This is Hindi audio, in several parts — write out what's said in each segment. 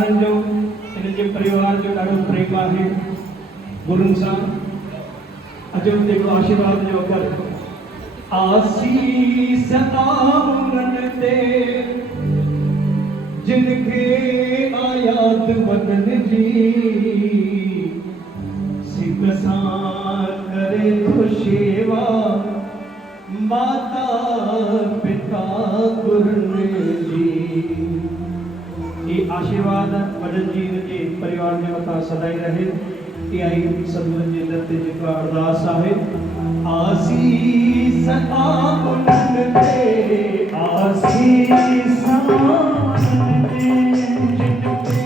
जो इनके परिवार जो ॾाढो प्रेम आहे गुरुनि सां अचो जेको आशीर्वाद जो कर आसीस आउननि ते जिनखे आयात वतन जी सिक सां करे थो शेवा माता पिता गुरुनि जी। ये आशीर्वाद वडन जी के परिवार में मथा सदाई रहे। ये आई सदगुरु जी दर ते जेको अरदास आहे आसीस आउननि ते आसीस आउननि ते जिनके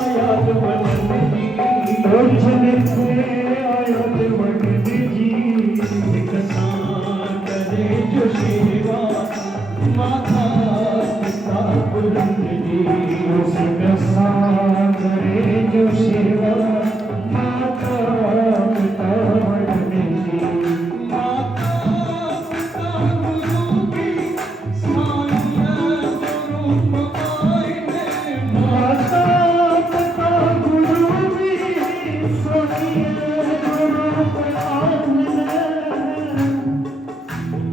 आयात वतन जी जिनके आयात वतन जी सिक सां करे जो शेवा माता पिता गुरुनि जी सिक सां करे जो शेवा माता पिता गुरुनि जी। माता पिता गुरु की साईं रूप आईने माता पिता गुरु की साईं रूप आईने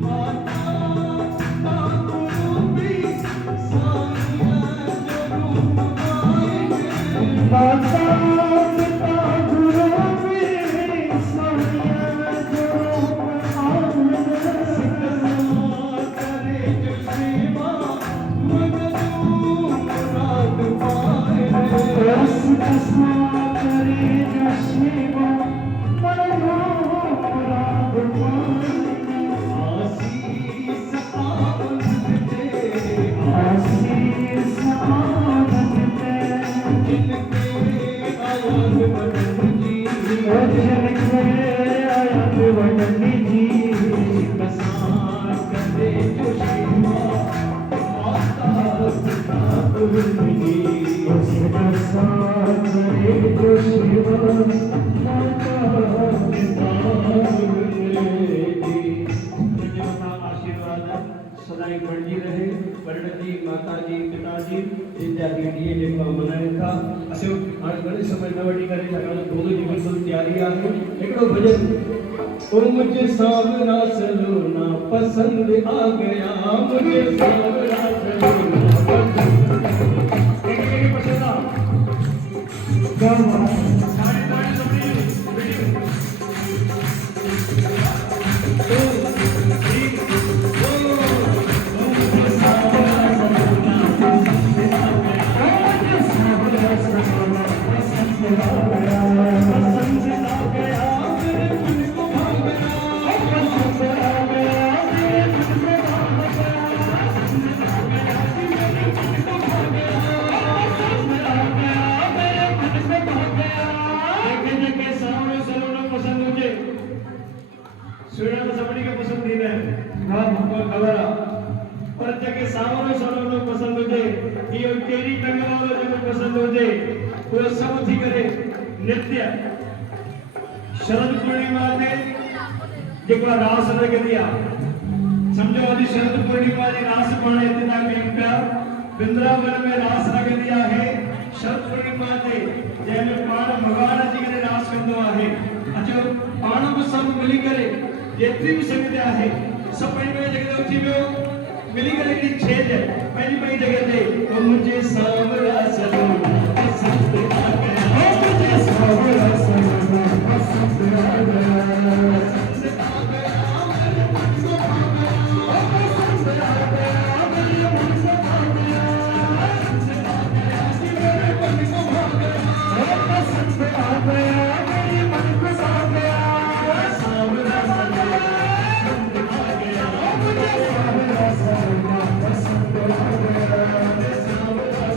माता पिता गुरु की साईं रूप आईने करे जो सेवा मगनू मुराद पाए सिक सां करे जो सेवा मगनू मुराद पाए आसीस आउननि ते आसीस आउननि ते जिनके आयात वतन जी जिनके आयात वतन जी सिक सां करे जो शेवा माता पिता गुरुनि जी सिक सां करे जो शेवा माता पिता गुरुनि जी। मुझे मथा आशीर्वाद सदाई बढ़ी रहे। वरण जी माता जी पिता जी जिनजा ॾींहं जेको मल्हाइनि था असां हाणे घणे समय न वठी करे छाकाणि भोग जी बिल्कुलु तयारी आहे। हिकिड़ो भॼन ओ मुझे सांवरा सलोना पसंद आ गया मुझे सांवरा सलोना पसंद आ शरद पूर्णिमा ते जेको रास लॻंदी आहे सम्झो अॼु शरद पूर्णिमा जी रास पाण हिते था कयूं पिया। वृंदावन में रास लॻंदी आहे शरद पूर्णिमा ते जंहिंमें पाण भॻवान जी करे रास कंदो आहे। अचो पाण बि सभु मिली करे जेतिरी बि संगत आहे सभु पंहिंजी पंहिंजी जॻह ते उथी वियो मिली करे हिकिड़ी छेज पंहिंजी पंहिंजी जॻह ते मुंहिंजे सांवरा सलोना पसंद आ गया मुझे सांवरा सलोना पसंद आ गया पसंद आ गया मेरे मन को आ गया पसंद आ गया मेरे मन को आ गया पसंद आ गया मेरे मन को आ गया पसंद आ गया मेरे मन को आ गया सांवरा सलोना पसंद आ गया मुझे सांवरा सलोना पसंद आ गया सांवरा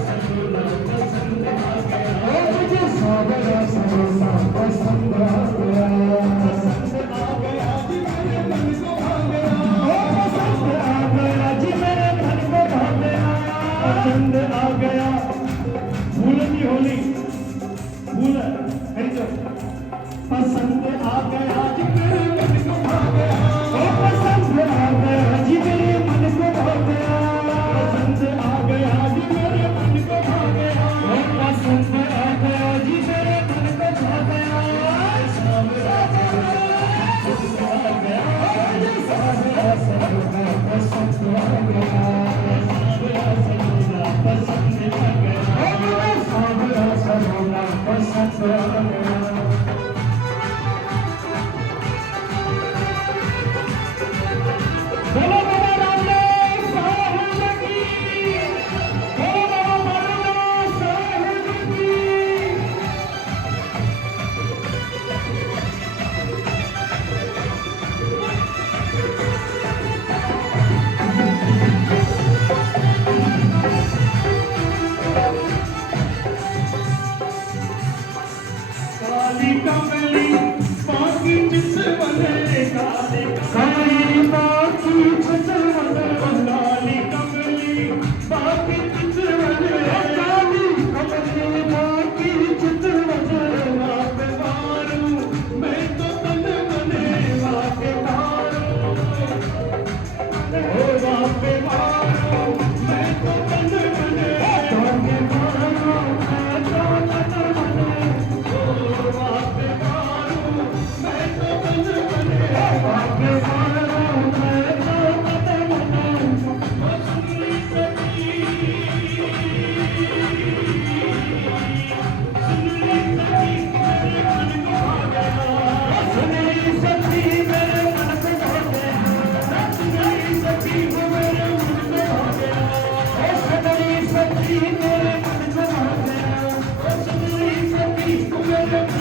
काली कमली बाकी जिस बने काली काली बाकी छचवन काली कमली बाकी जिस बने काली कमली बाकी छचवन वाके मारू मैं तो तन बने वाके मारू ओ वाके मारू मैं तो तन बने काके मारो मैं तो तन बने ओ वाके मारू मैं तो तन बने काके मारो मैं तो तन बने सुनली सखी सुनली सखी मेरे मन को भा गया सुनली सखी मेरे मन को हो गया सुनली सखी मेरे मन को हो गया सुनली सखी मेरे